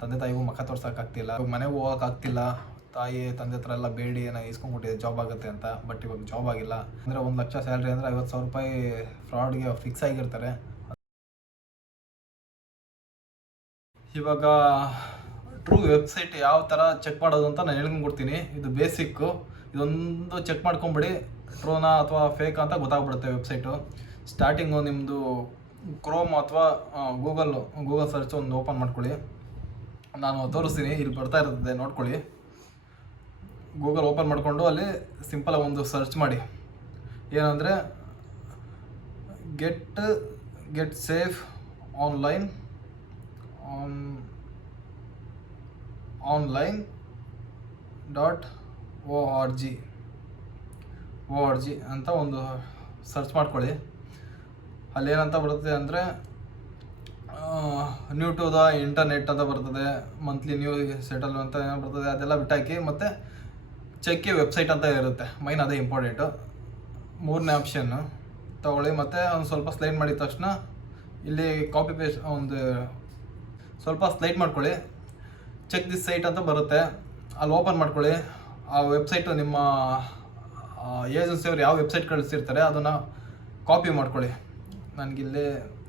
ತಂದೆ ತಾಯಿಗೂ ಮುಖ ತೋರ್ಸೋಕ್ಕಾಗ್ತಿಲ್ಲ, ಇವಾಗ ಮನೆಗೆ ಹೋಗೋಕ್ಕಾಗ್ತಿಲ್ಲ, ತಾಯಿ, ತಂದೆ ಹತ್ರ ಎಲ್ಲ ಬೇಡಿ ಏನ ಇಸ್ಕೊಂಡ್ಬಿಟ್ಟಿದೆ ಜಾಬ್ ಆಗುತ್ತೆ ಅಂತ ಬಟ್ ಇವಾಗ ಜಾಬ್ ಆಗಿಲ್ಲ. ಅಂದರೆ ಒಂದು ಲಕ್ಷ ಸ್ಯಾಲ್ರಿ ಅಂದರೆ ಐವತ್ತು ಸಾವಿರ ರೂಪಾಯಿ ಫ್ರಾಡ್ಗೆ ಫಿಕ್ಸ್ ಆಗಿರ್ತಾರೆ. ಇವಾಗ ಟ್ರೂ ವೆಬ್ಸೈಟ್ ಯಾವ ಥರ ಚೆಕ್ ಮಾಡೋದು ಅಂತ ನಾನು ಹೇಳ್ಕೊಂಡ್ಬಿಡ್ತೀನಿ. ಇದು ಬೇಸಿಕ್ಕು ಇದೊಂದು ಚೆಕ್ ಮಾಡ್ಕೊಂಬಿಡಿ. ಟ್ರೋನಾ ಅಥವಾ ಫೇಕ್ ಅಂತ ಗೊತ್ತಾಗ್ಬಿಡುತ್ತೆ ವೆಬ್ಸೈಟು ಸ್ಟಾರ್ಟಿಂಗು ನಿಮ್ಮದು ಕ್ರೋಮ್ ಅಥವಾ ಗೂಗಲ್ ಗೂಗಲ್ ಸರ್ಚ್ ಒಂದು ಓಪನ್ ಮಾಡ್ಕೊಳ್ಳಿ. ನಾನು ತೋರಿಸ್ತೀನಿ, ಇಲ್ಲಿ ಬರ್ತಾ ಇರ್ತದೆ, ನೋಡ್ಕೊಳ್ಳಿ. ಗೂಗಲ್ ಓಪನ್ ಮಾಡಿಕೊಂಡು ಅಲ್ಲಿ ಸಿಂಪಲಾಗಿ ಒಂದು ಸರ್ಚ್ ಮಾಡಿ. ಏನಂದರೆ get get safe online on online dot O R G O R G ಅಂತ ಒಂದು ಸರ್ಚ್ ಮಾಡ್ಕೊಳ್ಳಿ. ಅಲ್ಲಿ ಏನಂತ ಬರುತ್ತೆ ಅಂದರೆ ನ್ಯೂ ಟು ದ ಇಂಟರ್ನೆಟ್ ಅಂತ ಬರ್ತದೆ ಮಂತ್ಲಿ ನ್ಯೂ ಸೆಟಲ್ ಅಂತ ಏನೋ ಬರ್ತದೆ, ಅದೆಲ್ಲ ಬಿಟ್ಟಾಕಿ ಮತ್ತು ಚೆಕ್ಗೆ ವೆಬ್ಸೈಟ್ ಅಂತ ಇರುತ್ತೆ. ಮೈನ್ ಅದೇ ಇಂಪಾರ್ಟೆಂಟು ಮೂರನೇ ಆಪ್ಷನ್ನು ತಗೊಳ್ಳಿ, ಮತ್ತು ಒಂದು ಸ್ವಲ್ಪ ಸ್ಲೈಡ್ ಮಾಡಿದ ತಕ್ಷಣ ಇಲ್ಲಿ ಕಾಪಿ ಪೇಸ್ಟ್ ಒಂದು ಸ್ವಲ್ಪ ಸ್ಲೈಡ್ ಮಾಡ್ಕೊಳ್ಳಿ. ಚೆಕ್ ದಿಸ್ ಸೈಟ್ ಅಂತ ಬರುತ್ತೆ. ಅಲ್ಲಿ ಓಪನ್ ಮಾಡ್ಕೊಳ್ಳಿ. ಆ ವೆಬ್ಸೈಟು ನಿಮ್ಮ ಏಜೆನ್ಸಿಯವ್ರು ಯಾವ ವೆಬ್ಸೈಟ್ ಕಳಿಸಿರ್ತಾರೆ, ಅದನ್ನು ಕಾಪಿ ಮಾಡ್ಕೊಳ್ಳಿ. ನನಗಿಲ್ಲಿ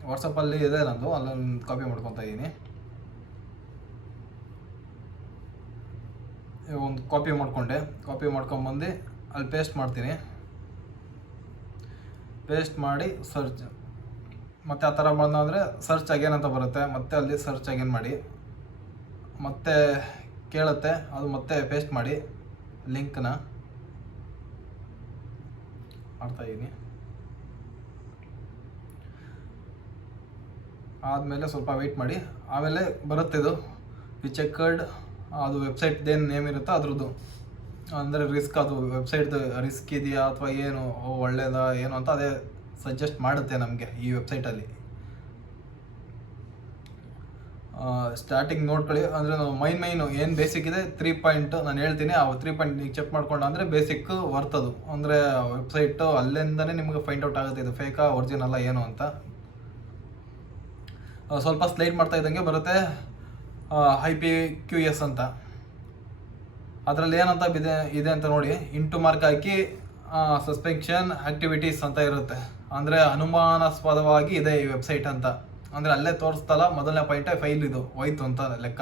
ವಾಟ್ಸಪ್ಪಲ್ಲಿ ಇದೆ ನಂದು, ಅಲ್ಲೊಂದು ಕಾಪಿ ಮಾಡ್ಕೊತಾ ಇದ್ದೀನಿ. ಒಂದು ಕಾಪಿ ಮಾಡಿಕೊಂಡೆ. ಕಾಪಿ ಮಾಡ್ಕೊಂಬಂದು ಅಲ್ಲಿ ಪೇಸ್ಟ್ ಮಾಡ್ತೀನಿ. ಪೇಸ್ಟ್ ಮಾಡಿ ಸರ್ಚ್ ಮತ್ತೆ ಆ ಥರ ಬಂದರೆ ಸರ್ಚ್ ಅಗೇನ್ ಅಂತ ಬರುತ್ತೆ. ಮತ್ತೆ ಅಲ್ಲಿ ಸರ್ಚ್ ಅಗೇನ್ ಮಾಡಿ. ಮತ್ತೆ ಕೇಳುತ್ತೆ, ಅದು ಮತ್ತೆ ಪೇಸ್ಟ್ ಮಾಡಿ. ಲಿಂಕ್ನ ಮಾಡ್ತಾ ಆದಮೇಲೆ ಸ್ವಲ್ಪ ವೆಯ್ಟ್ ಮಾಡಿ. ಆಮೇಲೆ ಬರುತ್ತೆ ಇದು. ವಿ ಕಾರ್ಡ್ ಅದು ವೆಬ್ಸೈಟ್ದೇನು ನೇಮ್ ಇರುತ್ತೋ ಅದ್ರದ್ದು. ಅಂದರೆ ರಿಸ್ಕ್ ಅದು ವೆಬ್ಸೈಟ್ದು ರಿಸ್ಕ್ ಇದೆಯಾ ಅಥವಾ ಏನು ಓ, ಒಳ್ಳೇದಾ ಏನು ಅಂತ ಅದೇ ಸಜೆಸ್ಟ್ ಮಾಡುತ್ತೆ ನಮಗೆ ಈ ವೆಬ್ಸೈಟಲ್ಲಿ ಸ್ಟಾರ್ಟಿಂಗ್ ನೋಡ್ಕೊಳ್ಳಿ ಅಂದರೆ ನಾವು ಮೈನ್ ಮೈನು ಏನು ಬೇಸಿಕ್ ಇದೆ ತ್ರೀ ಪಾಯಿಂಟ್ ನಾನು ಹೇಳ್ತೀನಿ. ಆ ತ್ರೀ ಪಾಯಿಂಟ್ ನೀವು ಚೆಕ್ ಮಾಡ್ಕೊಂಡು ಅಂದರೆ ಬೇಸಿಕ್ ವರ್ತದು ಅಂದರೆ ವೆಬ್ಸೈಟು ಅಲ್ಲಿಂದನೇ ನಿಮಗೆ ಫೈಂಡ್ ಔಟ್ ಆಗುತ್ತೆ ಇದು ಫೇಕಾ ಒರಿಜಿನಲ್ಲ ಏನು ಅಂತ. ಸ್ವಲ್ಪ ಸ್ಲೈಡ್ ಮಾಡ್ತಾ ಇದ್ದಂಗೆ ಬರುತ್ತೆ. ಐ ಪಿ ಕ್ಯೂ ಎಸ್ ಅಂತ. ಅದರಲ್ಲಿ ಏನಂತ ಇದೆ ಇದೆ ಅಂತ ನೋಡಿ. ಇಂಟು ಮಾರ್ಕ್ ಹಾಕಿ ಸಸ್ಪೆನ್ಷನ್ ಆಕ್ಟಿವಿಟೀಸ್ ಅಂತ ಇರುತ್ತೆ. ಅಂದರೆ ಅನುಮಾನಾಸ್ಪದವಾಗಿ ಇದೆ ಈ ವೆಬ್ಸೈಟ್ ಅಂತ. ಅಂದರೆ ಅಲ್ಲೇ ತೋರಿಸ್ತಲ್ಲ, ಮೊದಲನೇ ಪಾಯಿಂಟೇ ಫೈಲ್ ಇದು, ಹೋಯ್ತು ಅಂತ ಲೆಕ್ಕ.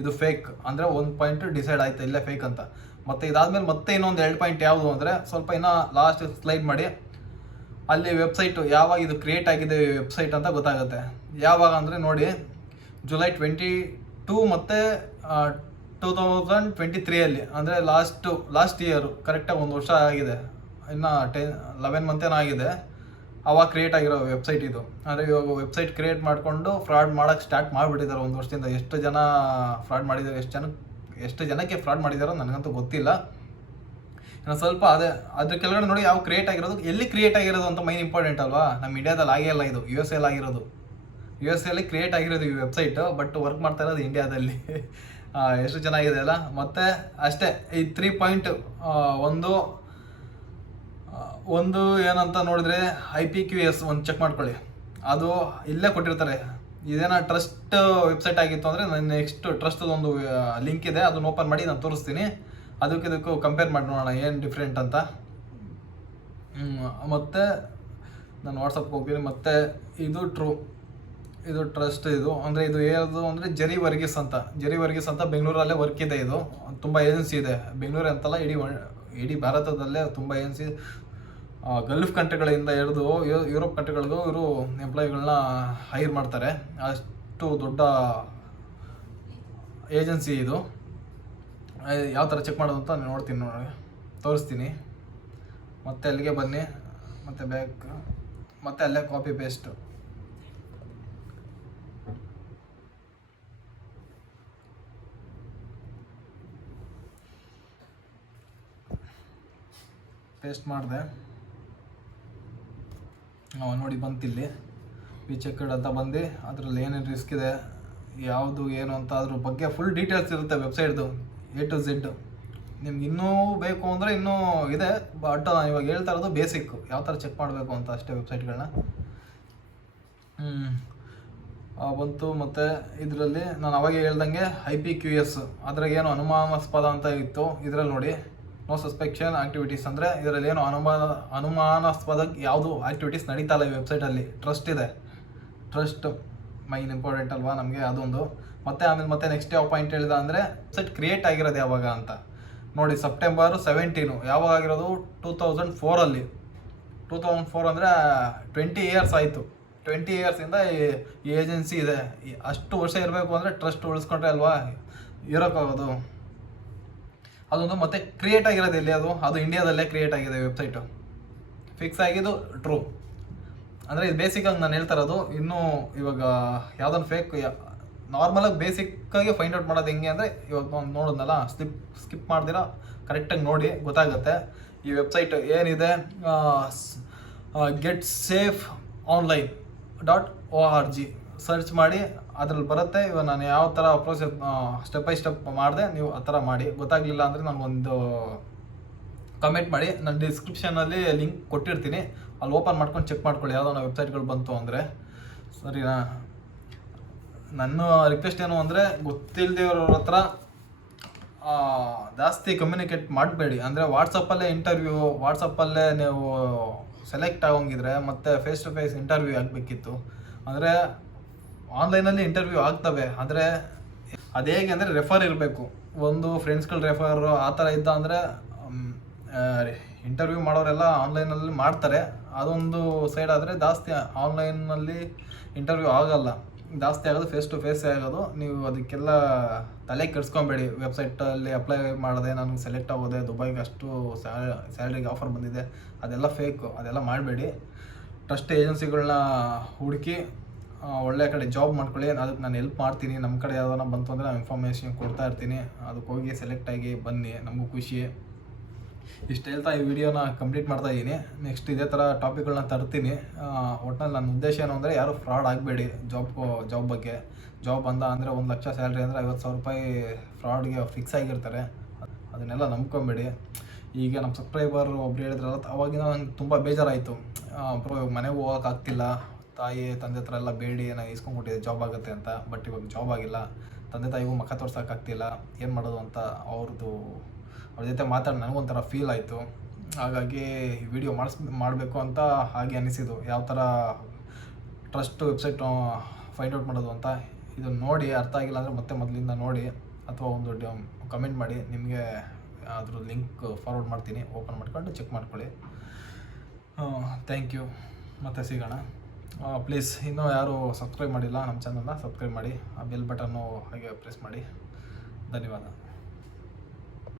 ಇದು ಫೇಕ್ ಅಂದರೆ ಒಂದು ಪಾಯಿಂಟ್ ಡಿಸೈಡ್ ಆಯಿತು, ಇಲ್ಲೇ ಫೇಕ್ ಅಂತ. ಮತ್ತೆ ಇದಾದಮೇಲೆ ಮತ್ತೆ ಇನ್ನೊಂದು ಎರಡು ಪಾಯಿಂಟ್ ಯಾವುದು ಅಂದರೆ ಸ್ವಲ್ಪ ಇನ್ನೂ ಲಾಸ್ಟ್ ಸ್ಲೈಡ್ ಮಾಡಿ. ಅಲ್ಲಿ ವೆಬ್ಸೈಟು, ಯಾವಾಗ ಇದು ಕ್ರಿಯೇಟ್ ಆಗಿದೆ ವೆಬ್ಸೈಟ್ ಅಂತ ಗೊತ್ತಾಗುತ್ತೆ. ಯಾವಾಗ ಅಂದರೆ ನೋಡಿ ಜುಲೈ ಟ್ವೆಂಟಿ ಟೂ ಮತ್ತು ಟೂ ತೌಸಂಡ್ ಟ್ವೆಂಟಿ ತ್ರೀಯಲ್ಲಿ ಅಂದರೆ ಲಾಸ್ಟು ಲಾಸ್ಟ್ ಇಯರು ಕರೆಕ್ಟಾಗಿ ಒಂದು ವರ್ಷ ಆಗಿದೆ. ಇನ್ನು ಟೆನ್ ಲೆವೆನ್ ಮಂತೇನೋ ಆಗಿದೆ. ಅವಾಗ ಕ್ರಿಯೇಟ್ ಆಗಿರೋ ವೆಬ್ಸೈಟ್ ಇದು. ಅಂದರೆ ಇವಾಗ ವೆಬ್ಸೈಟ್ ಕ್ರಿಯೇಟ್ ಮಾಡಿಕೊಂಡು ಫ್ರಾಡ್ ಮಾಡೋಕ್ಕೆ ಸ್ಟಾರ್ಟ್ ಮಾಡಿಬಿಟ್ಟಿದ್ದಾರೆ ಒಂದು ವರ್ಷದಿಂದ. ಎಷ್ಟು ಜನ ಫ್ರಾಡ್ ಮಾಡಿದ್ದಾರೆ, ಎಷ್ಟು ಜನ ಎಷ್ಟು ಜನಕ್ಕೆ ಫ್ರಾಡ್ ಮಾಡಿದಾರೋ ನನಗಂತೂ ಗೊತ್ತಿಲ್ಲ. ಇನ್ನು ಸ್ವಲ್ಪ ಅದೇ, ಅದ್ರ ಕೆಳಗಡೆ ನೋಡಿ ಯಾವ ಕ್ರಿಯೇಟ್ ಆಗಿರೋದು, ಎಲ್ಲಿ ಕ್ರಿಯೇಟ್ ಆಗಿರೋದು ಅಂತ ಮೈನ್ ಇಂಪಾರ್ಟೆಂಟ್ ಅಲ್ವಾ? ನಮ್ಮ ಇಂಡಿಯಾದಲ್ಲಿ ಆಗೇ ಇಲ್ಲ ಇದು ಯು ಎಸ್ ಎಲ್ ಆಗಿರೋದು. ಯು ಎಸ್ ಎಲ್ಲಿ ಕ್ರಿಯೇಟ್ ಆಗಿರೋದು ಈ ವೆಬ್ಸೈಟ್ ಬಟ್ ವರ್ಕ್ ಮಾಡ್ತಾ ಇರೋದು ಇಂಡಿಯಾದಲ್ಲಿ ಎಷ್ಟು ಚೆನ್ನಾಗಿದೆ ಅಲ್ಲ? ಮತ್ತೆ ಅಷ್ಟೇ, ಈ ತ್ರೀ ಪಾಯಿಂಟ್ ಒಂದು ಒಂದು ಏನಂತ ನೋಡಿದ್ರೆ ಐ ಪಿ ಕ್ಯೂ ಎಸ್ ಒಂದು ಚೆಕ್ ಮಾಡ್ಕೊಳ್ಳಿ. ಅದು ಇಲ್ಲೇ ಕೊಟ್ಟಿರ್ತಾರೆ. ಇದೇನೋ ಟ್ರಸ್ಟ್ ವೆಬ್ಸೈಟ್ ಆಗಿತ್ತು ಅಂದರೆ ನನ್ನ ನೆಕ್ಸ್ಟ್ ಟ್ರಸ್ಟದೊಂದು ಲಿಂಕ್ ಇದೆ, ಅದನ್ನು ಓಪನ್ ಮಾಡಿ ನಾನು ತೋರಿಸ್ತೀನಿ. ಅದಕ್ಕೆ ಇದಕ್ಕೂ ಕಂಪೇರ್ ಮಾಡಿ ನೋಡೋಣ, ಏನು ಡಿಫ್ರೆಂಟ್ ಅಂತ. ಮತ್ತು ನಾನು ವಾಟ್ಸಪ್ಗೆ ಹೋಗ್ತೀನಿ. ಮತ್ತೆ ಇದು ಟ್ರೂ ಇದು ಟ್ರಸ್ಟ್ ಇದು. ಅಂದರೆ ಇದು ಏನದು ಅಂದರೆ ಜೆರಿ ವರ್ಗೀಸ್ ಅಂತ. ಜೆರಿ ವರ್ಗೀಸ್ ಅಂತ ಬೆಂಗಳೂರಲ್ಲೇ ವರ್ಕ್ ಇದೆ ಇದು. ತುಂಬ ಏಜೆನ್ಸಿ ಇದೆ. ಬೆಂಗಳೂರು ಅಂತಲ್ಲ, ಇಡೀ ಇಡೀ ಭಾರತದಲ್ಲೇ ತುಂಬ ಏಜೆನ್ಸಿ ಗಲ್ಫ್ ಕಂಟ್ರಿಗಳಿಂದ ಹಿಡಿದು ಯುರೋಪ್ ಕಂಟ್ರಿಗಳಿಗೂ ಇವರು ಎಂಪ್ಲಾಯಿಗಳನ್ನ ಹೈರ್ ಮಾಡ್ತಾರೆ. ಅಷ್ಟು ದೊಡ್ಡ ಏಜೆನ್ಸಿ ಇದು. ಯಾವ ಥರ ಚೆಕ್ ಮಾಡೋದು ಅಂತ ನೋಡ್ತೀನಿ ನೋಡಿ. ತೋರಿಸ್ತೀನಿ. ಮತ್ತೆ ಅಲ್ಲಿಗೆ ಬನ್ನಿ. ಮತ್ತೆ ಬ್ಯಾಕ್ ಮತ್ತೆ ಅಲ್ಲೇ ಕಾಪಿ ಪೇಸ್ಟು ಪೇಸ್ಟ್ ಮಾಡಿದೆ. ನಾವು ನೋಡಿ ಬಂತಿಲ್ಲಿ. ವಿ ಚೆಕ್ಡ್ ಅಂತ ಬಂದು ಅದರಲ್ಲಿ ಏನೇನು ರಿಸ್ಕ್ ಇದೆ, ಯಾವುದು ಏನು ಅಂತ ಅದ್ರ ಬಗ್ಗೆ ಫುಲ್ ಡೀಟೇಲ್ಸ್ ಇರುತ್ತೆ ವೆಬ್ಸೈಟ್ದು ಎ ಟು ಝೆಡ್ ನಿಮ್ಗೆ ಇನ್ನೂ ಬೇಕು ಅಂದರೆ ಇನ್ನೂ ಇದೆ ಬಟ್ ನಾನು ಇವಾಗ ಹೇಳ್ತಾ ಇರೋದು ಬೇಸಿಕ್ ಯಾವ ಥರ ಚೆಕ್ ಮಾಡಬೇಕು ಅಂತ ಅಷ್ಟೇ ವೆಬ್ಸೈಟ್ಗಳನ್ನ ಬಂತು, ಮತ್ತು ಇದರಲ್ಲಿ ನಾನು ಅವಾಗ ಹೇಳ್ದಂಗೆ ಐ ಪಿ ಕ್ಯೂ ಎಸ್ ಅದ್ರಾಗೇನು ಅನುಮಾನಾಸ್ಪದ ಅಂತ ಇತ್ತು. ಇದರಲ್ಲಿ ನೋಡಿ ನೋ ಸಸ್ಪೆಕ್ಷನ್ ಆಕ್ಟಿವಿಟೀಸ್ ಅಂದರೆ ಇದರಲ್ಲಿ ಏನು ಅನುಮಾನ ಅನುಮಾನಾಸ್ಪದ ಯಾವುದು ಆಕ್ಟಿವಿಟೀಸ್ ನಡೀತಾ ಇಲ್ಲ ಈ ವೆಬ್ಸೈಟಲ್ಲಿ ಟ್ರಸ್ಟ್ ಇದೆ. ಟ್ರಸ್ಟ್ ಮೈನ್ ಇಂಪಾರ್ಟೆಂಟ್ ಅಲ್ವಾ ನಮಗೆ ಅದೊಂದು. ಮತ್ತೆ ಆಮೇಲೆ ಮತ್ತೆ ನೆಕ್ಸ್ಟ್ ಯಾವ ಪಾಯಿಂಟ್ ಹೇಳಿದ ಅಂದರೆ ವೆಬ್ಸೈಟ್ ಕ್ರಿಯೇಟ್ ಆಗಿರೋದು ಯಾವಾಗ ಅಂತ. ನೋಡಿ ಸೆಪ್ಟೆಂಬರ್ ಸೆವೆಂಟೀನು ಯಾವಾಗ ಆಗಿರೋದು? ಟೂ ತೌಸಂಡ್ ಫೋರಲ್ಲಿ ಟೂ ತೌಸಂಡ್ ಫೋರ್ ಅಂದರೆ ಟ್ವೆಂಟಿ ಇಯರ್ಸ್ ಆಯಿತು. ಟ್ವೆಂಟಿ ಇಯರ್ಸಿಂದ ಈ ಏಜೆನ್ಸಿ ಇದೆ. ಅಷ್ಟು ವರ್ಷ ಇರಬೇಕು ಅಂದರೆ ಟ್ರಸ್ಟ್ ಉಳಿಸ್ಕೊಂಡ್ರೆ ಅಲ್ವಾ? ಇರೋಕ್ಕಾಗೋದು. ಅದೊಂದು ಮತ್ತೆ ಕ್ರಿಯೇಟ್ ಆಗಿರೋದು ಎಲ್ಲಿ ಅದು? ಅದು ಇಂಡಿಯಾದಲ್ಲೇ ಕ್ರಿಯೇಟ್ ಆಗಿದೆ ವೆಬ್ಸೈಟು ಫಿಕ್ಸ್ ಆಗಿದ್ದು ಟ್ರೂ ಅಂದರೆ ಇದು ಬೇಸಿಕಾಗಿ ನಾನು ಹೇಳ್ತಾ ಇರೋದು, ಇನ್ನೂ ಇವಾಗ ಯಾವುದೊಂದು ಫೇಕ್ ನಾರ್ಮಲಾಗಿ ಬೇಸಿಕ್ಕಾಗಿ ಫೈಂಡ್ ಔಟ್ ಮಾಡೋದು ಹೆಂಗೆ ಅಂದರೆ ಇವಾಗ ನಾನು ನೋಡಿದ್ನಲ್ಲ ಸ್ಲಿಪ್ ಸ್ಕಿಪ್ ಮಾಡ್ದಿರ ಕರೆಕ್ಟಾಗಿ ನೋಡಿ, ಗೊತ್ತಾಗುತ್ತೆ. ಈ ವೆಬ್ಸೈಟ್ ಏನಿದೆ get safe online dot O R G search ಮಾಡಿ, ಅದ್ರಲ್ಲಿ ಬರುತ್ತೆ. ಇವಾಗ ನಾನು ಯಾವ ಥರ ಪ್ರೊಸೆಸ್ ಸ್ಟೆಪ್ ಬೈ ಸ್ಟೆಪ್ ಮಾಡಿದೆ, ನೀವು ಆ ಥರ ಮಾಡಿ. ಗೊತ್ತಾಗಲಿಲ್ಲ ಅಂದರೆ ನನಗೊಂದು ಕಮೆಂಟ್ ಮಾಡಿ. ನಾನು ಡಿಸ್ಕ್ರಿಪ್ಷನಲ್ಲಿ ಲಿಂಕ್ ಕೊಟ್ಟಿರ್ತೀನಿ. ಅಲ್ಲಿ ಓಪನ್ ಮಾಡ್ಕೊಂಡು ಚೆಕ್ ಮಾಡ್ಕೊಳ್ಳಿ ಯಾವುದೋ ವೆಬ್ಸೈಟ್ಗಳು ಬಂತು ಅಂದರೆ. ಸರಿನಾ? ನನ್ನ ರಿಕ್ವೆಸ್ಟ್ ಏನು ಅಂದರೆ ಗೊತ್ತಿಲ್ಲದಿರೋರ ಹತ್ರ ಜಾಸ್ತಿ ಕಮ್ಯುನಿಕೇಟ್ ಮಾಡಬೇಡಿ. ಅಂದರೆ ವಾಟ್ಸಪ್ಪಲ್ಲೇ ಇಂಟರ್ವ್ಯೂ ವಾಟ್ಸಪ್ಪಲ್ಲೇ ನೀವು ಸೆಲೆಕ್ಟ್ ಆಗೋಂಗಿದ್ರೆ ಮತ್ತೆ ಫೇಸ್ ಟು ಫೇಸ್ ಇಂಟರ್ವ್ಯೂ ಆಗಬೇಕಿತ್ತು. ಅಂದರೆ ಆನ್ಲೈನಲ್ಲಿ ಇಂಟರ್ವ್ಯೂ ಆಗ್ತವೆ. ಅಂದರೆ ಅದು ಹೇಗೆ ಅಂದರೆ ರೆಫರ್ ಇರಬೇಕು. ಒಂದು ಫ್ರೆಂಡ್ಸ್ಗಳು ರೆಫರ್ ಆ ಥರ ಇದ್ದ ಅಂದರೆ ಇಂಟರ್ವ್ಯೂ ಮಾಡೋರೆಲ್ಲ ಆನ್ಲೈನಲ್ಲಿ ಮಾಡ್ತಾರೆ. ಅದೊಂದು ಸೈಡ್ ಆದರೆ ಜಾಸ್ತಿ ಆನ್ಲೈನಲ್ಲಿ ಇಂಟರ್ವ್ಯೂ ಆಗಲ್ಲ. ಜಾಸ್ತಿ ಆಗೋದು ಫೇಸ್ ಟು ಫೇಸ್ ಆಗೋದು ನೀವು ಅದಕ್ಕೆಲ್ಲ ತಲೆ ಕೆಡಿಸ್ಕೊಬೇಡಿ. ವೆಬ್ಸೈಟಲ್ಲಿ ಅಪ್ಲೈ ಮಾಡಿದೆ ನಾನು ಸೆಲೆಕ್ಟ್ ಆಗೋದೆ, ದುಬೈಗೆ ಅಷ್ಟು ಸ್ಯಾಲ್ರಿಗೆ ಆಫರ್ ಬಂದಿದೆ. ಅದೆಲ್ಲ ಫೇಕು ಅದೆಲ್ಲ ಮಾಡಬೇಡಿ. ಟ್ರಸ್ಟ್ ಏಜೆನ್ಸಿಗಳನ್ನ ಹುಡುಕಿ ಒಳ್ಳೆ ಕಡೆ ಜಾಬ್ ಮಾಡ್ಕೊಳ್ಳಿ. ಅದಕ್ಕೆ ನಾನು ಹೆಲ್ಪ್ ಮಾಡ್ತೀನಿ. ನಮ್ಮ ಕಡೆ ಯಾವ್ದಾರ ಬಂತು ಅಂದರೆ ನಾನು ಇನ್ಫಾರ್ಮೇಷನ್ ಕೊಡ್ತಾ ಇರ್ತೀನಿ. ಅದಕ್ಕೆ ಹೋಗಿ ಸೆಲೆಕ್ಟ್ ಆಗಿ ಬನ್ನಿ. ನಮಗೂ ಖುಷಿ. ಇಷ್ಟು ಹೇಳ್ತಾ ಈ ವಿಡಿಯೋನ ಕಂಪ್ಲೀಟ್ ಮಾಡ್ತಾ ಇದ್ದೀನಿ ನೆಕ್ಸ್ಟ್ ಇದೇ ಥರ ಟಾಪಿಕ್ಗಳನ್ನ ತರ್ತೀನಿ. ಒಟ್ನಲ್ಲಿ ನನ್ನ ಉದ್ದೇಶ ಏನು ಅಂದರೆ ಯಾರು ಫ್ರಾಡ್ ಆಗಬೇಡಿ ಜಾಬ್ ಜಾಬ್ ಬಗ್ಗೆ. ಜಾಬ್ ಬಂದ ಅಂದರೆ ಒಂದು ಲಕ್ಷ ಸ್ಯಾಲ್ರಿ ಅಂದರೆ ಐವತ್ತು ಸಾವಿರ ರೂಪಾಯಿ ಫ್ರಾಡ್ಗೆ ಫಿಕ್ಸ್ ಆಗಿರ್ತಾರೆ. ಅದನ್ನೆಲ್ಲ ನಂಬ್ಕೊಂಬೇಡಿ. ಈಗ ನಮ್ಮ ಸಬ್ಸ್ಕ್ರೈಬರ್ ಒಬ್ರು ಹೇಳಿದ್ರಲ್ಲ, ಅವಾಗಿನ ನಂಗೆ ತುಂಬ ಬೇಜಾರಾಯಿತು. ಮನೆಗೆ ಹೋಗೋಕ್ಕಾಗ್ತಿಲ್ಲ ತಾಯಿ, ತಂದೆ ಹತ್ರ ಎಲ್ಲ ಬೇಡಿ ನಾನು ಇಸ್ಕೊಂಡ್ಬಿಟ್ಟಿದ್ದೆ ಜಾಬ್ ಆಗುತ್ತೆ ಅಂತ. ಬಟ್ ಇವಾಗ ಜಾಬ್ ಆಗಿಲ್ಲ. ತಂದೆ ತಾಯಿಗೂ ಮುಖ ತೋರ್ಸೋಕ್ಕಾಗ್ತಿಲ್ಲ ಏನು ಮಾಡೋದು ಅಂತ ಅವ್ರದ್ದು ಅವ್ರ ಜೊತೆ ಮಾತಾಡಿ ನನಗೊಂಥರ ಫೀಲ್ ಆಯಿತು. ಹಾಗಾಗಿ ವಿಡಿಯೋ ಮಾಡಿಸ್, ಮಾಡಬೇಕು ಅಂತ ಹಾಗೆ ಅನಿಸಿದ್ದು. ಯಾವ ಥರ ಟ್ರಸ್ಟ್ ವೆಬ್ಸೈಟ್ ಫೈಂಡ್ ಔಟ್ ಮಾಡೋದು ಅಂತ ಇದು ನೋಡಿ, ಅರ್ಥ ಆಗಿಲ್ಲ ಅಂದರೆ ಮತ್ತೆ ಮೊದಲಿಂದ ನೋಡಿ ಅಥವಾ ಒಂದು ಕಮೆಂಟ್ ಮಾಡಿ. ನಿಮಗೆ ಅದ್ರ ಲಿಂಕ್ ಫಾರ್ವರ್ಡ್ ಮಾಡ್ತೀನಿ. ಓಪನ್ ಮಾಡ್ಕೊಂಡು ಚೆಕ್ ಮಾಡ್ಕೊಳ್ಳಿ. ಥ್ಯಾಂಕ್ ಯು ಮತ್ತೆ ಸಿಗೋಣ. ಪ್ಲೀಸ್ ಇನ್ನೂ ಯಾರು ಸಬ್ಸ್ಕ್ರೈಬ್ ಮಾಡಿಲ್ಲ ನಮ್ಮ ಚಾನಲ್ನ ಸಬ್ಸ್ಕ್ರೈಬ್ ಮಾಡಿ. ಆ ಬೆಲ್ ಬಟನ್ನು ಹಾಗೆ ಪ್ರೆಸ್ ಮಾಡಿ. ಧನ್ಯವಾದ.